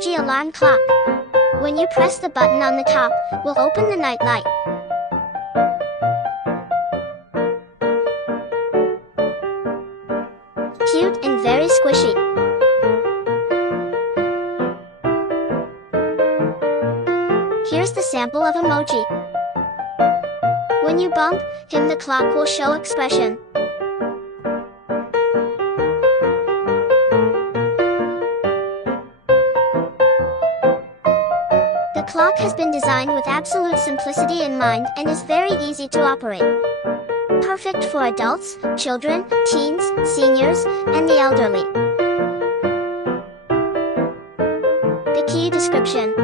Emoji alarm clock. When you press the button on the top, will open the night light. Cute and very squishy. Here's the sample of emoji. When you bump him, the clock will show expression. The clock has been designed with absolute simplicity in mind and is very easy to operate. Perfect for adults, children, teens, seniors, and the elderly. The key description.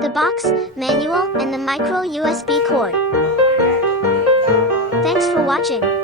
The box, manual, and the micro USB cord. Thanks for watching.